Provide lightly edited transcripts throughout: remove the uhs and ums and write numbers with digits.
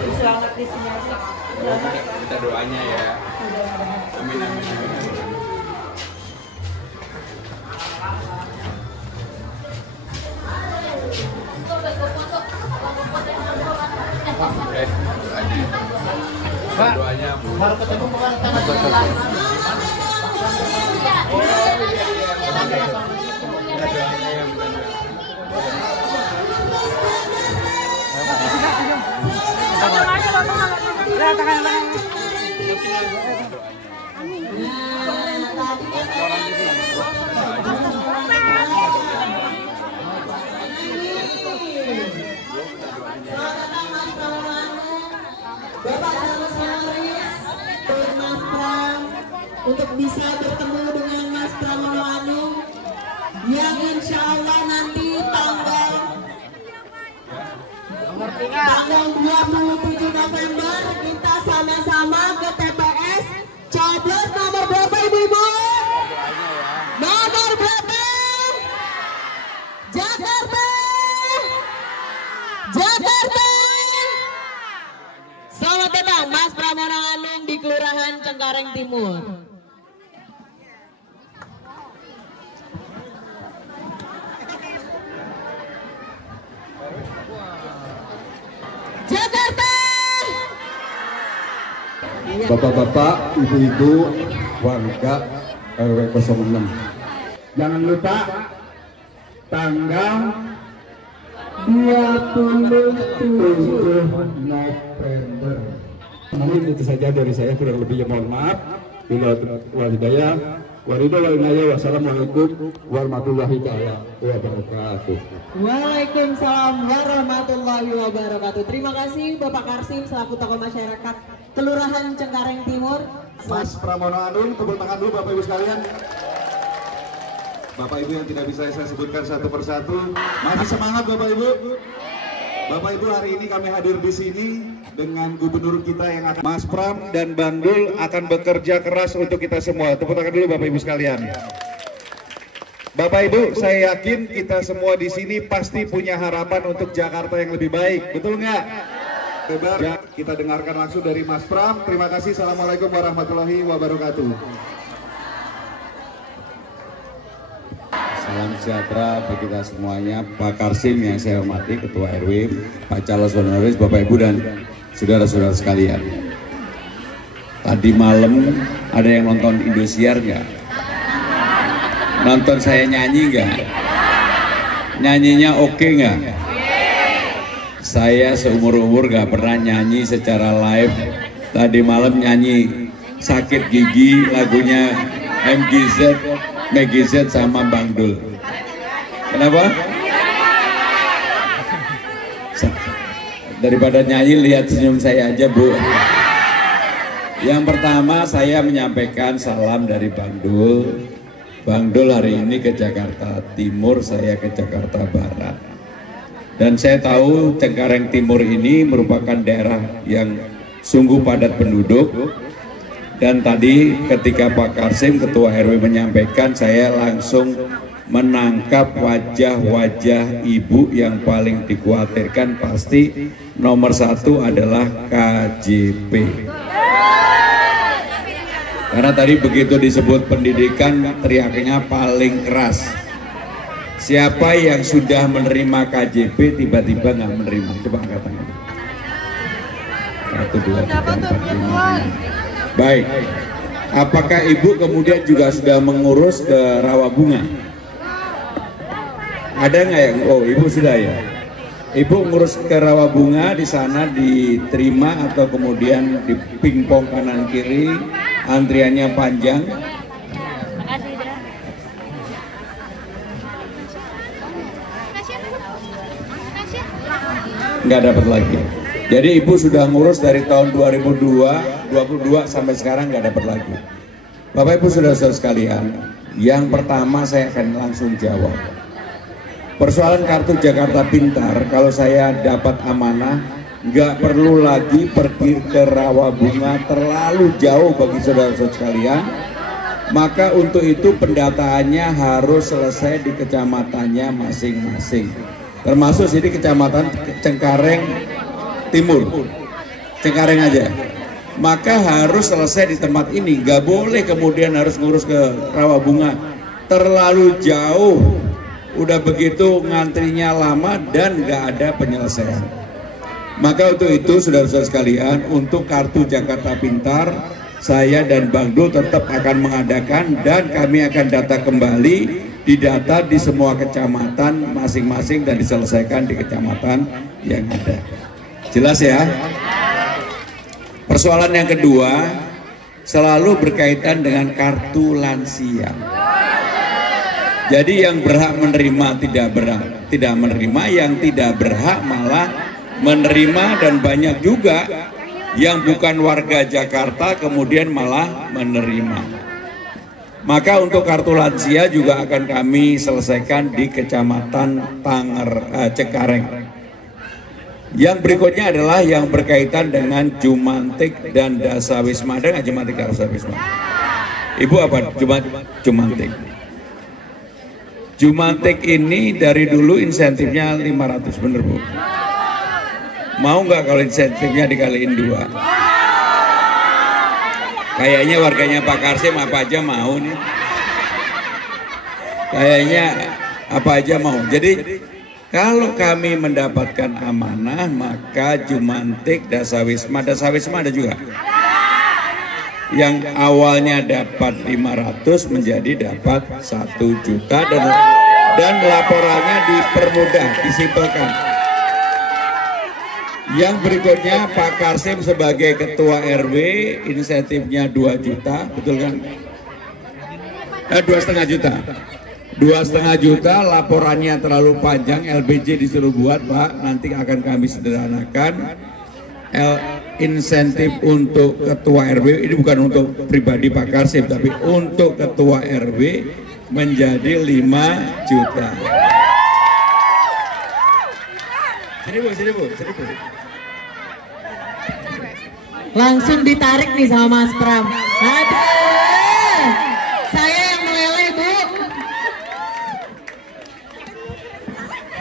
Selamat di sini aja. Kita doanya ya. Amin amin amin. Pak, doanya baru ketemu kemarin tanggal. untuk bisa bertemu dengan Mas Pramono Anung yang insya Allah nanti tanggal 27 November kita sama-sama ke TPS coblos nomor berapa ibu-ibu? Nomor berapa? Jakarta! Jakarta! Selamat datang Mas Pramono Anung di Kelurahan Cengkareng Timur. Jakarta. Bapak-bapak, ibu-ibu, warga RW 06. Jangan lupa tanggal 27 November. Mungkin itu saja dari saya, kurang lebihnya mohon maaf. Bila walidaya, wassalamualaikum warahmatullahi wabarakatuh. Waalaikumsalam warahmatullahi wabarakatuh. Terima kasih Bapak Karsim selaku tokoh masyarakat Kelurahan Cengkareng Timur. Mas Pramono Anung, tepuk tangan dulu Bapak Ibu sekalian. Bapak Ibu yang tidak bisa saya sebutkan satu persatu, masih semangat Bapak Ibu. Bapak Ibu, hari ini kami hadir di sini dengan gubernur kita yang akan Mas Pram dan Bang Dul akan bekerja keras untuk kita semua. Tepuk tangan dulu Bapak Ibu sekalian. Bapak Ibu, saya yakin kita semua di sini pasti punya harapan untuk Jakarta yang lebih baik, betul nggak? Kita dengarkan langsung dari Mas Pram. Terima kasih. Assalamualaikum warahmatullahi wabarakatuh. Salam sejahtera bagi kita semuanya. Pak Karsim yang saya hormati, Ketua RW, Pak Charles Honoris, Bapak Ibu dan saudara-saudara sekalian. Tadi malam ada yang nonton Indosiar nggak? Nonton saya nyanyi nggak? Nyanyinya oke nggak? Saya seumur-umur nggak pernah nyanyi secara live. Tadi malam nyanyi Sakit Gigi, lagunya MGZ, MGZ sama Bang Dul. Kenapa? Daripada nyanyi, lihat senyum saya aja, Bu. Yang pertama saya menyampaikan salam dari Bang Dul. Bang Dul hari ini ke Jakarta Timur, saya ke Jakarta Barat. Dan saya tahu Cengkareng Timur ini merupakan daerah yang sungguh padat penduduk. Dan tadi ketika Pak Karsim, Ketua RW menyampaikan, saya langsung menangkap wajah-wajah ibu yang paling dikhawatirkan pasti nomor satu adalah KJP. Karena tadi begitu disebut pendidikan, teriaknya paling keras. Siapa yang sudah menerima KJP tiba-tiba nggak menerima? Coba angkat tangan. 1, 2, 3, 4, 5. Baik. Apakah ibu kemudian juga sudah mengurus ke Rawabunga? Ada nggak yang? Oh, ibu sudah ya. Ibu ngurus ke Rawabunga, di sana diterima atau kemudian di pingpong kanan kiri, antriannya panjang. Nggak dapat lagi. Jadi ibu sudah ngurus dari tahun 2022 sampai sekarang nggak dapat lagi. Bapak Ibu saudara-saudara sekalian, yang pertama saya akan langsung jawab. Persoalan kartu Jakarta Pintar, kalau saya dapat amanah, nggak perlu lagi pergi ke Rawabunga terlalu jauh bagi saudara-saudara sekalian. Maka untuk itu pendataannya harus selesai di kecamatannya masing-masing. Termasuk sini kecamatan Cengkareng Timur. Cengkareng aja. Maka harus selesai di tempat ini, nggak boleh kemudian harus ngurus ke Rawabunga, terlalu jauh, udah begitu ngantrinya lama dan nggak ada penyelesaian. Maka untuk itu saudara-saudara sekalian, untuk kartu Jakarta Pintar, saya dan Bang Dul tetap akan mengadakan dan kami akan data kembali, didata di semua kecamatan masing-masing dan diselesaikan di kecamatan yang ada. Jelas ya? Persoalan yang kedua selalu berkaitan dengan kartu lansia. Jadi yang berhak menerima tidak menerima, yang tidak berhak malah menerima, dan banyak juga yang bukan warga Jakarta kemudian malah menerima. Maka untuk kartu lansia juga akan kami selesaikan di Kecamatan Cengkareng. Yang berikutnya adalah yang berkaitan dengan Jumantik dan Dasawisma. Ada nggak Jumantik dan Dasawisma? Ibu apa? Jumantik. Jumantik ini dari dulu insentifnya 500, bener Bu? Mau nggak kalau insentifnya dikaliin 2? Kayaknya warganya Pak Karsim apa aja mau nih. Kayaknya apa aja mau. Jadi kalau kami mendapatkan amanah, maka Jumantik, Dasawisma ada juga. Yang awalnya dapat 500 menjadi dapat 1 juta dan laporannya dipermudah, disimpelkan. Yang berikutnya Pak Karsim sebagai ketua RW, insentifnya 2 juta, betul kan? 2,5 juta. 2,5 juta, laporannya terlalu panjang, LBJ disuruh buat Pak, nanti akan kami sederhanakan. Insentif untuk ketua RW ini bukan untuk pribadi Pak Karsim, tapi untuk ketua RW menjadi 5 juta. Sini bu. Langsung ditarik nih sama Mas Pram. Aduh, saya yang meleleh Bu.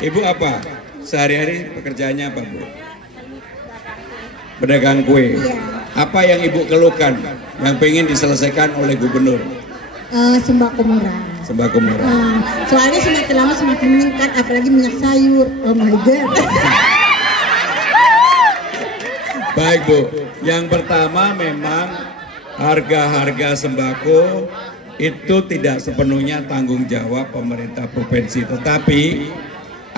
Ibu apa? Sehari-hari pekerjaannya apa Bu? Pedagang kue. Apa yang Ibu keluhkan yang pengen diselesaikan oleh gubernur? Sembako murah. Sembako murah. Soalnya semakin lama semakin meningkat, apalagi minyak sayur. Oh my god. Baik Bu, yang pertama memang harga-harga sembako itu tidak sepenuhnya tanggung jawab pemerintah provinsi, tetapi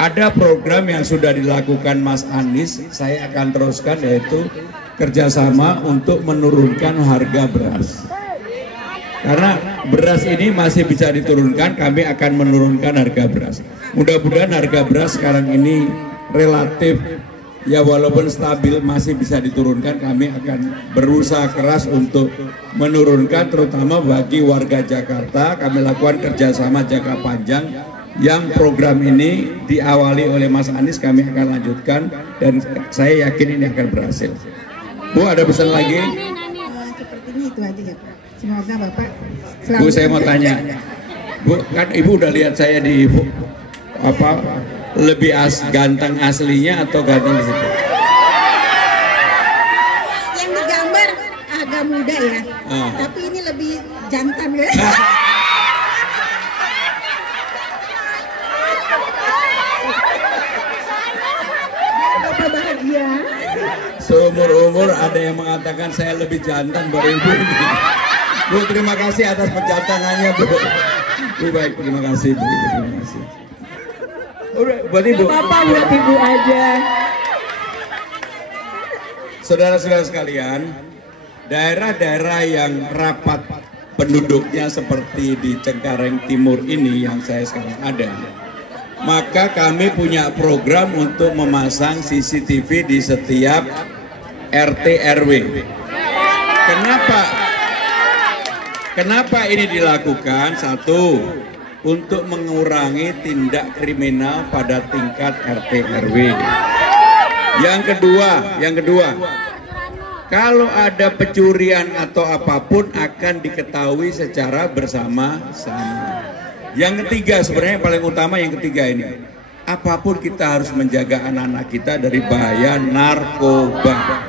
ada program yang sudah dilakukan Mas Anies, saya akan teruskan, yaitu kerjasama untuk menurunkan harga beras. Karena beras ini masih bisa diturunkan, kami akan menurunkan harga beras. Mudah-mudahan harga beras sekarang ini relatif, ya walaupun stabil, masih bisa diturunkan. Kami akan berusaha keras untuk menurunkan, terutama bagi warga Jakarta. Kami lakukan kerjasama jangka panjang. Yang program ini diawali oleh Mas Anies, kami akan lanjutkan dan saya yakin ini akan berhasil. Bu, ada pesan lagi? Sepertinya itu aja ya Pak. Semoga Bapak selalu. Bu, saya mau tanya. Bu, kan Ibu udah lihat saya di lebih ganteng aslinya atau ganteng di situ? Yang digambar agak muda ya, tapi ini lebih jantan ya. Bapak bahagia. Seumur-umur ada yang mengatakan saya lebih jantan dari Ibu. Bu, terima kasih atas penjantanannya Bu. Bu, baik, terima kasih Bu. Terima kasih. Udah, buat Ibu. Bapak buat Ibu aja. Saudara-saudara sekalian, daerah-daerah yang rapat penduduknya seperti di Cengkareng Timur ini yang saya sekarang ada, maka kami punya program untuk memasang CCTV di setiap RT RW. Kenapa ini dilakukan? Satu, untuk mengurangi tindak kriminal pada tingkat RT RW. Yang kedua, kalau ada pencurian atau apapun akan diketahui secara bersama-sama. Yang ketiga, sebenarnya yang paling utama yang ketiga ini, apapun kita harus menjaga anak-anak kita dari bahaya narkoba.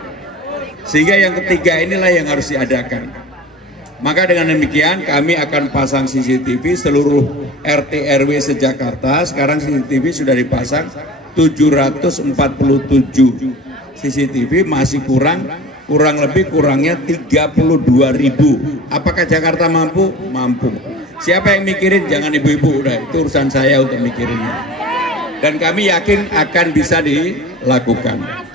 Sehingga yang ketiga inilah yang harus diadakan. Maka dengan demikian kami akan pasang CCTV seluruh RT RW se-Jakarta. Sekarang CCTV sudah dipasang 747 CCTV, masih kurang lebih kurangnya 32.000. Apakah Jakarta mampu? Mampu. Siapa yang mikirin? Jangan ibu-ibu, udah itu urusan saya untuk mikirinnya. Dan kami yakin akan bisa dilakukan.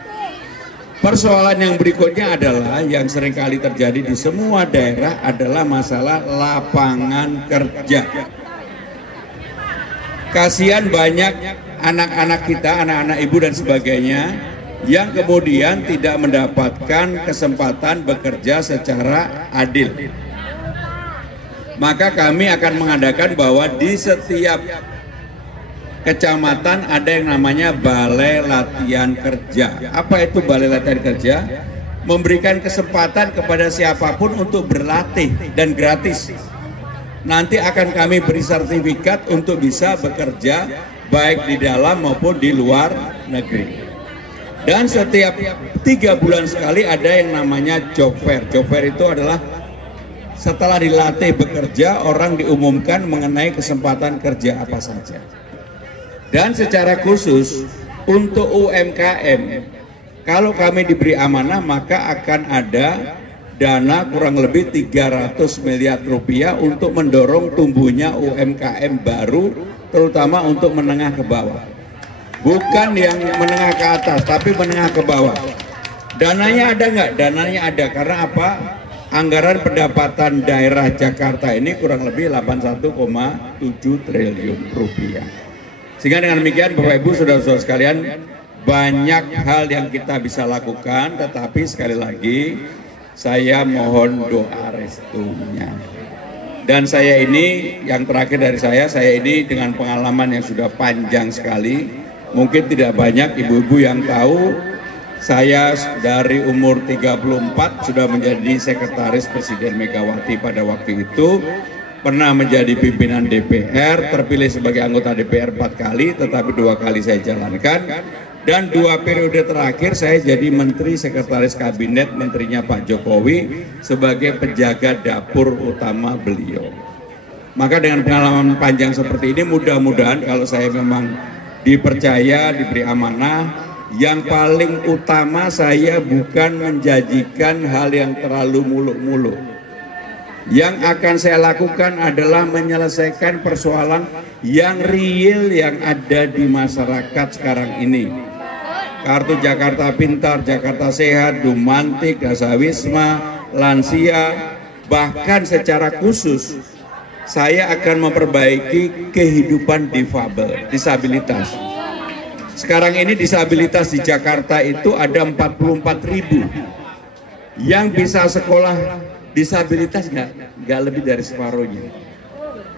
Persoalan yang berikutnya adalah yang seringkali terjadi di semua daerah adalah masalah lapangan kerja. Kasihan banyak anak-anak kita, anak-anak ibu dan sebagainya yang kemudian tidak mendapatkan kesempatan bekerja secara adil. Maka kami akan mengadakan bahwa di setiap kecamatan ada yang namanya balai latihan kerja. Apa itu balai latihan kerja? Memberikan kesempatan kepada siapapun untuk berlatih dan gratis. Nanti akan kami beri sertifikat untuk bisa bekerja baik di dalam maupun di luar negeri. Dan setiap 3 bulan sekali ada yang namanya job fair. Job fair itu adalah setelah dilatih bekerja, orang diumumkan mengenai kesempatan kerja apa saja. Dan secara khusus untuk UMKM, kalau kami diberi amanah maka akan ada dana kurang lebih 300 miliar rupiah untuk mendorong tumbuhnya UMKM baru, terutama untuk menengah ke bawah. Bukan yang menengah ke atas, tapi menengah ke bawah. Dananya ada nggak? Dananya ada, karena apa? Anggaran pendapatan daerah Jakarta ini kurang lebih 81,7 triliun rupiah. Sehingga dengan demikian Bapak Ibu saudara-saudara sekalian, banyak hal yang kita bisa lakukan, tetapi sekali lagi saya mohon doa restunya. Dan saya ini, yang terakhir dari saya ini dengan pengalaman yang sudah panjang sekali, mungkin tidak banyak ibu-ibu yang tahu, saya dari umur 34 sudah menjadi sekretaris Presiden Megawati pada waktu itu, pernah menjadi pimpinan DPR, terpilih sebagai anggota DPR 4 kali, tetapi 2 kali saya jalankan, dan 2 periode terakhir saya jadi Menteri Sekretaris Kabinet, menterinya Pak Jokowi, sebagai penjaga dapur utama beliau. Maka dengan pengalaman panjang seperti ini, mudah-mudahan kalau saya memang dipercaya, diberi amanah, yang paling utama saya bukan menjanjikan hal yang terlalu muluk-muluk. Yang akan saya lakukan adalah menyelesaikan persoalan yang real yang ada di masyarakat sekarang ini. Kartu Jakarta Pintar, Jakarta Sehat, Dumantik, Dasawisma, lansia, bahkan secara khusus saya akan memperbaiki kehidupan difabel, disabilitas. Sekarang ini disabilitas di Jakarta itu ada 44.000 yang bisa sekolah disabilitas nggak lebih dari separuhnya.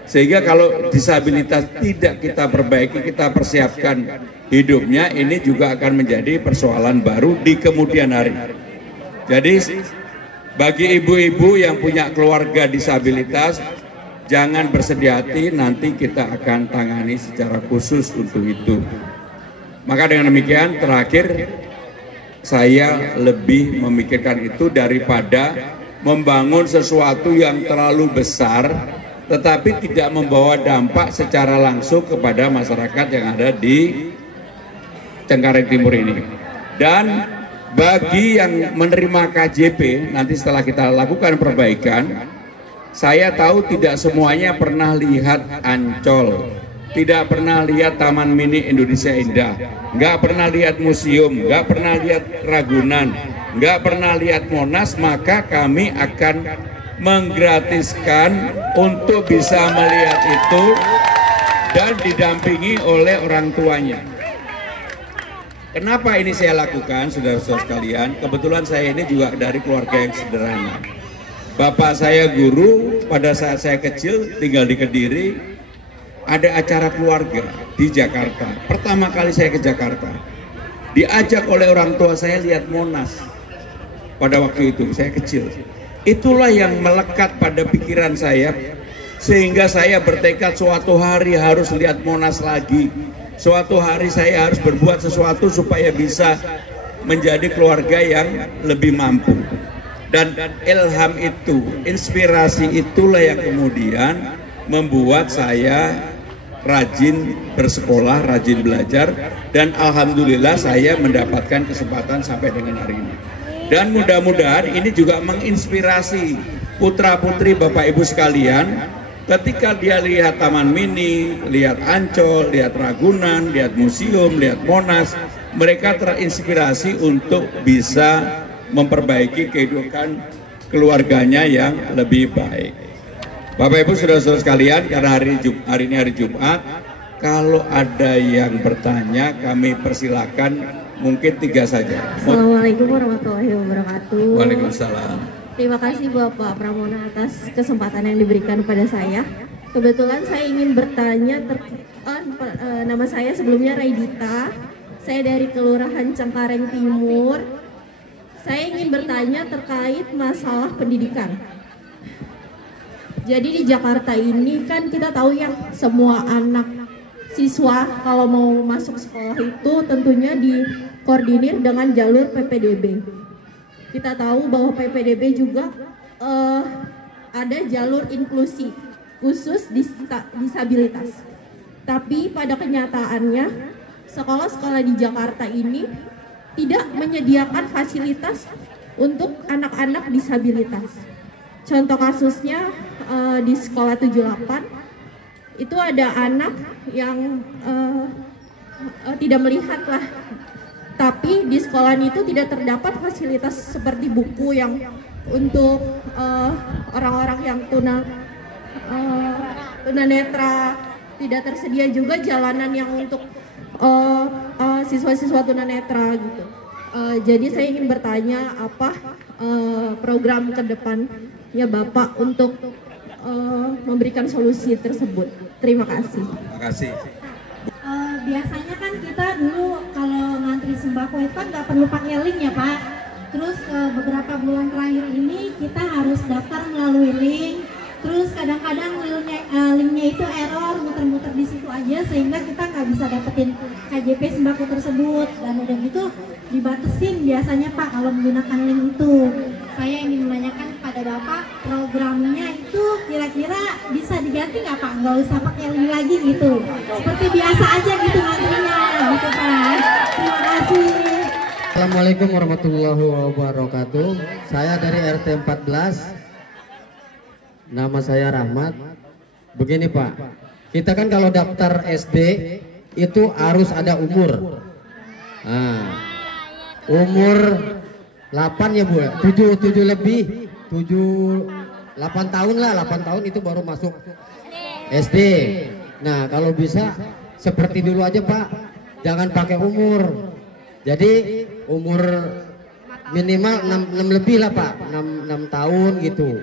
Sehingga kalau disabilitas tidak kita perbaiki, kita persiapkan hidupnya, ini juga akan menjadi persoalan baru di kemudian hari. Jadi bagi ibu-ibu yang punya keluarga disabilitas, jangan bersedih hati, nanti kita akan tangani secara khusus untuk itu. Maka dengan demikian, terakhir saya lebih memikirkan itu daripada membangun sesuatu yang terlalu besar tetapi tidak membawa dampak secara langsung kepada masyarakat yang ada di Cengkareng Timur ini. Dan bagi yang menerima KJP, nanti setelah kita lakukan perbaikan, saya tahu tidak semuanya pernah lihat Ancol, tidak pernah lihat Taman Mini Indonesia Indah, nggak pernah lihat museum, nggak pernah lihat Ragunan, nggak pernah lihat Monas, maka kami akan menggratiskan untuk bisa melihat itu dan didampingi oleh orang tuanya. Kenapa ini saya lakukan, saudara-saudara sekalian? Kebetulan saya ini juga dari keluarga yang sederhana. Bapak saya guru, pada saat saya kecil tinggal di Kediri, ada acara keluarga di Jakarta. Pertama kali saya ke Jakarta, diajak oleh orang tua saya lihat Monas. Pada waktu itu saya kecil. Itulah yang melekat pada pikiran saya, sehingga saya bertekad suatu hari harus lihat Monas lagi. Suatu hari saya harus berbuat sesuatu supaya bisa menjadi keluarga yang lebih mampu. Dan ilham itu, inspirasi itulah yang kemudian membuat saya rajin bersekolah, rajin belajar, dan alhamdulillah saya mendapatkan kesempatan sampai dengan hari ini. Dan mudah-mudahan ini juga menginspirasi putra-putri Bapak Ibu sekalian, ketika dia lihat Taman Mini, lihat Ancol, lihat Ragunan, lihat museum, lihat Monas, mereka terinspirasi untuk bisa memperbaiki kehidupan keluarganya yang lebih baik. Bapak Ibu saudara-saudara sekalian, karena hari ini hari Jumat, kalau ada yang bertanya kami persilakan, mungkin 3 saja. Assalamualaikum warahmatullahi wabarakatuh. Waalaikumsalam. Terima kasih Bapak Pramona atas kesempatan yang diberikan pada saya. Kebetulan saya ingin bertanya, nama saya sebelumnya Raidita, saya dari Kelurahan Cengkareng Timur. Saya ingin bertanya terkait masalah pendidikan. Jadi di Jakarta ini kan kita tahu yang semua anak siswa kalau mau masuk sekolah itu tentunya dikoordinir dengan jalur PPDB. Kita tahu bahwa PPDB juga ada jalur inklusi khusus disabilitas. Tapi pada kenyataannya sekolah-sekolah di Jakarta ini tidak menyediakan fasilitas untuk anak-anak disabilitas. Contoh kasusnya di sekolah 78 itu ada anak yang tidak melihat lah, tapi di sekolah itu tidak terdapat fasilitas seperti buku yang untuk orang-orang yang tunanetra, tidak tersedia juga jalanan yang untuk siswa-siswa tunanetra gitu. Jadi saya ingin bertanya apa program ke depannya Bapak untuk memberikan solusi tersebut. Terima kasih. Terima kasih. Biasanya kan kita dulu kalau ngantri sembako itu kan nggak perlu pakai link ya Pak. Terus beberapa bulan terakhir ini kita harus daftar melalui link. Terus kadang-kadang linknya itu error, muter-muter di situ aja sehingga kita nggak bisa dapetin KJP sembako tersebut. Dan udah gitu dibatasin biasanya Pak kalau menggunakan link itu. Saya ingin menanyakan kepada Bapak, programnya itu kira-kira bisa diganti nggak Pak? Nggak usah pakai link lagi gitu. Seperti biasa aja gitu ngantrinya gitu Pak. Terima kasih. Assalamualaikum warahmatullahi wabarakatuh. Saya dari RT 14. Nama saya Rahmat. Begini Pak, kita kan kalau daftar SD itu harus ada umur. Nah, umur 8 ya Bu, 7 lebih, 8 tahun lah, 8 tahun itu baru masuk SD. Nah kalau bisa seperti dulu aja Pak, jangan pakai umur. Jadi umur minimal 6 lebih lah Pak, 6 tahun gitu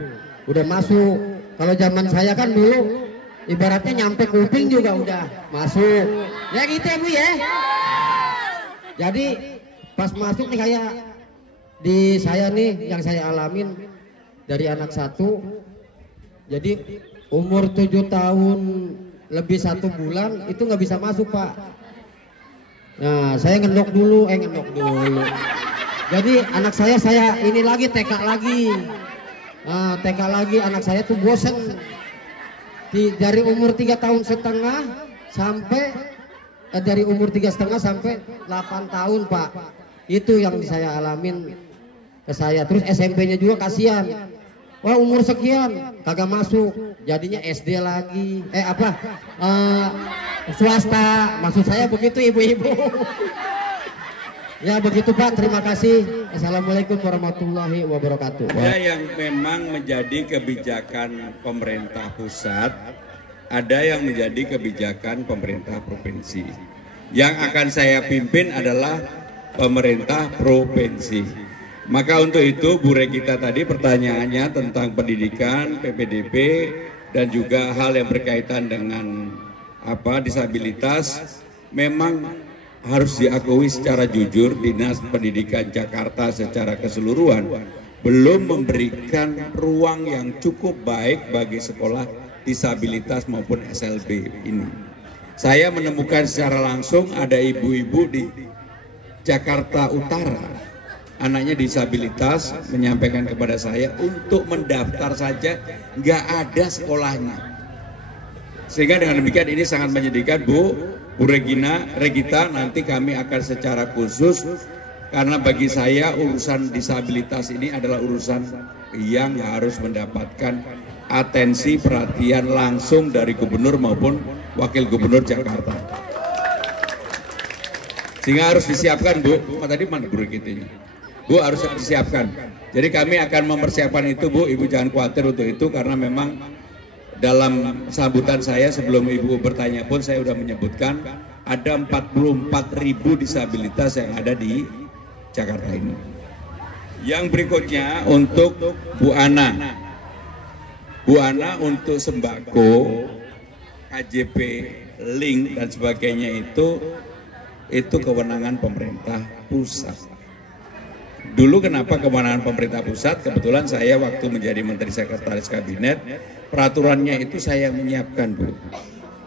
udah masuk. Kalau zaman saya kan dulu ibaratnya nyampe kuping juga udah masuk ya gitu ya Bu ya. Jadi pas masuk nih kayak di saya nih yang saya alamin dari anak 1, jadi umur 7 tahun lebih 1 bulan itu nggak bisa masuk Pak. Nah saya ngendok dulu. Jadi anak saya ini lagi TK lagi. Nah, TK lagi anak saya tuh bosen dari umur 3,5 tahun sampai dari umur 3,5 sampai 8 tahun Pak. Itu yang saya alamin ke saya. Terus SMP-nya juga kasihan. Wah umur sekian kagak masuk, jadinya SD lagi. Swasta. Maksud saya begitu ibu-ibu. Ya begitu Pak, terima kasih. Assalamualaikum warahmatullahi wabarakatuh. Ada yang memang menjadi kebijakan pemerintah pusat, ada yang menjadi kebijakan pemerintah provinsi. Yang akan saya pimpin adalah pemerintah provinsi. Maka untuk itu Bu Regita tadi pertanyaannya tentang pendidikan, PPDB, dan juga hal yang berkaitan dengan disabilitas, memang harus diakui secara jujur Dinas Pendidikan Jakarta secara keseluruhan belum memberikan ruang yang cukup baik bagi sekolah disabilitas maupun SLB ini. Saya menemukan secara langsung ada ibu-ibu di Jakarta Utara, anaknya disabilitas, menyampaikan kepada saya untuk mendaftar saja nggak ada sekolahnya. Sehingga dengan demikian ini sangat menyedihkan Bu Regita, nanti kami akan secara khusus, karena bagi saya urusan disabilitas ini adalah urusan yang harus mendapatkan atensi perhatian langsung dari gubernur maupun wakil gubernur Jakarta. Sehingga harus disiapkan Bu, tadi mana Bu Regitanya? Bu harus disiapkan. Jadi kami akan mempersiapkan itu Bu, Ibu jangan khawatir untuk itu, karena memang dalam sambutan saya sebelum Ibu bertanya pun saya sudah menyebutkan ada 44.000 disabilitas yang ada di Jakarta ini. Yang berikutnya untuk Bu Ana. Bu Ana untuk sembako, KJP, link dan sebagainya itu kewenangan pemerintah pusat. Dulu kenapa kewenangan pemerintah pusat? Kebetulan saya waktu menjadi Menteri Sekretaris Kabinet, peraturannya itu saya menyiapkan Bu.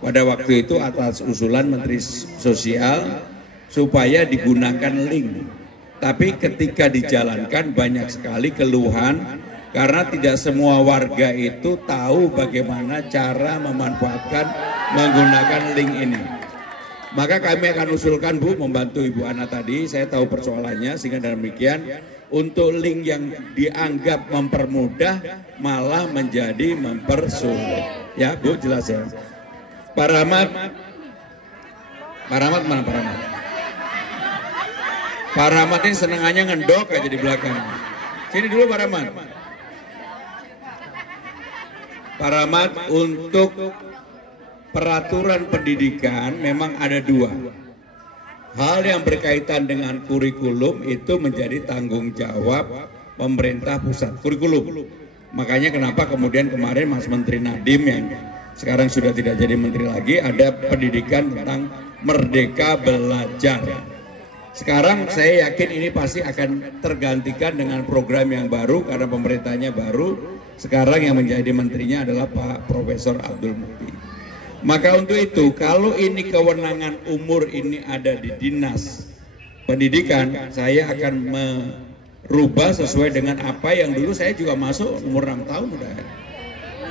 Pada waktu itu atas usulan Menteri Sosial supaya digunakan link. Tapi ketika dijalankan banyak sekali keluhan karena tidak semua warga itu tahu bagaimana cara memanfaatkan menggunakan link ini. Maka kami akan usulkan Bu, membantu Ibu Ana tadi, saya tahu persoalannya, sehingga demikian untuk link yang dianggap mempermudah malah menjadi mempersulit. Ya Bu, jelas ya. Pak Rahmat mana Pak Rahmat? Pak Rahmat ini senangannya ngendok aja di belakang. Sini dulu Pak Rahmat. Pak Rahmat, untuk peraturan pendidikan memang ada dua. Hal yang berkaitan dengan kurikulum itu menjadi tanggung jawab pemerintah pusat, kurikulum. Makanya kenapa kemudian kemarin Mas Menteri Nadiem yang sekarang sudah tidak jadi menteri lagi, ada pendidikan tentang Merdeka Belajar. Sekarang saya yakin ini pasti akan tergantikan dengan program yang baru karena pemerintahnya baru. Sekarang yang menjadi menterinya adalah Pak Profesor Abdul Mukti. Maka untuk itu, kalau ini kewenangan umur ini ada di Dinas Pendidikan, saya akan merubah sesuai dengan apa yang dulu saya juga masuk umur 6 tahun udah.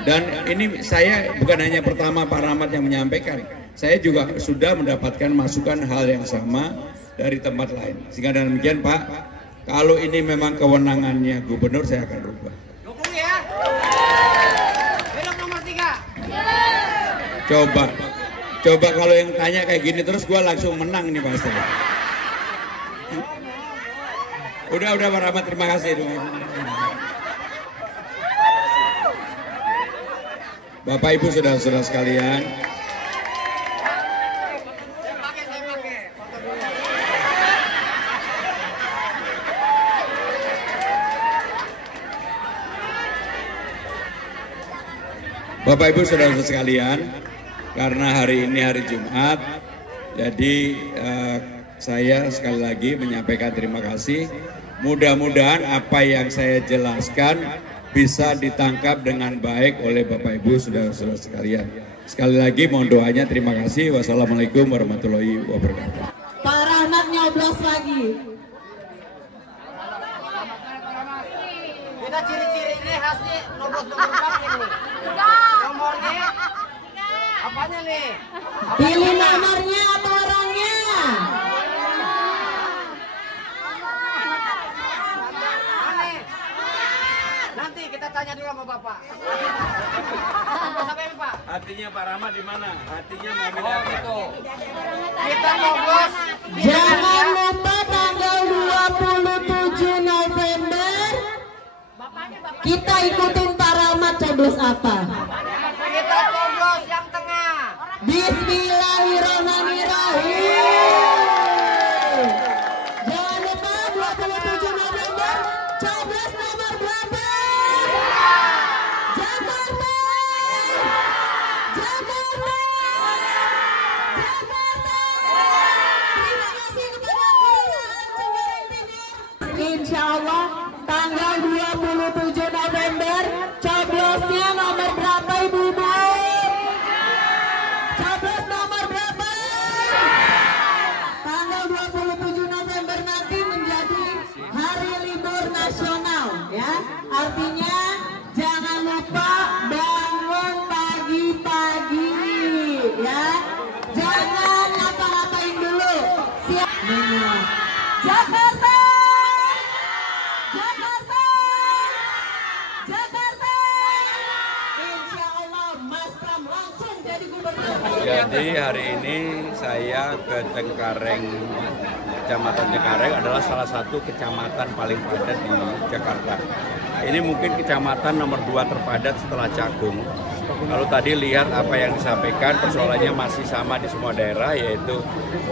Dan ini saya bukan hanya pertama Pak Rahmat yang menyampaikan, saya juga sudah mendapatkan masukan hal yang sama dari tempat lain. Sehingga dengan demikian Pak, kalau ini memang kewenangannya gubernur, saya akan rubah. Dukung ya. Belok nomor 3. Coba kalau yang tanya kayak gini terus gua langsung menang nih pasti. Udah Pak Rahmat, terima kasih. Bapak Ibu saudara-saudara sekalian, Bapak Ibu saudara-saudara sekalian, karena hari ini hari Jumat, jadi saya sekali lagi menyampaikan terima kasih. Mudah-mudahan apa yang saya jelaskan bisa ditangkap dengan baik oleh Bapak Ibu saudara-saudara sekalian. Sekali lagi mohon doanya, terima kasih. Wassalamualaikum warahmatullahi wabarakatuh. Pak Rahmat nyoblos lagi. Kita ciri-cirinya khasnya nomor ini. Nomornya apanya nih? Pilih nomornya atau orangnya? Nanti kita tanya dulu sama Bapak. Sampai Pak. Hatinya Pak Rahmat di mana? Hatinya mau milih apa? Kita coblos. Jangan lupa tanggal 27 November kita ikutin Pak Rahmat coblos apa? Kita coblos yang tengah. Bismillahirrahmanirrahim. Jangan lupa 27 November coblos nomor berapa? Jakarta. Jakarta. Jakarta. Terima kasih kepada Artinya jangan lupa bangun pagi-pagi ya. Jangan ngapa-ngapain dulu. Siap. Jakarta. Jakarta. Jakarta. Insya Allah Mas Pram langsung jadi gubernur. Jadi hari ini saya ke Cengkareng. Kecamatan Cengkareng adalah salah satu kecamatan paling padat di Jakarta. Ini mungkin kecamatan nomor 2 terpadat setelah Cakung. Kalau tadi lihat apa yang disampaikan, persoalannya masih sama di semua daerah, yaitu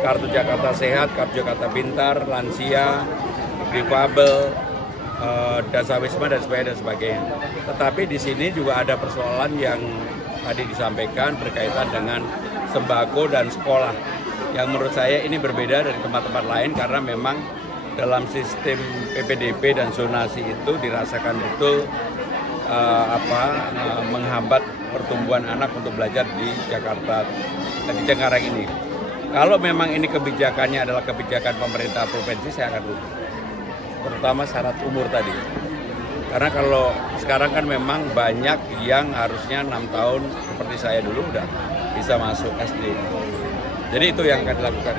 Kartu Jakarta Sehat, Kartu Jakarta Pintar, lansia, difabel, dasawisma dan sebagainya. Tetapi di sini juga ada persoalan yang tadi disampaikan berkaitan dengan sembako dan sekolah. Yang menurut saya ini berbeda dari tempat-tempat lain karena memang dalam sistem PPDB dan zonasi itu dirasakan betul menghambat pertumbuhan anak untuk belajar di Jakarta, di Cengkareng ini. Kalau memang ini kebijakannya adalah kebijakan pemerintah provinsi, saya akan dukung. Terutama syarat umur tadi. Karena kalau sekarang kan memang banyak yang harusnya 6 tahun seperti saya dulu udah bisa masuk SD. Jadi itu yang akan dilakukan.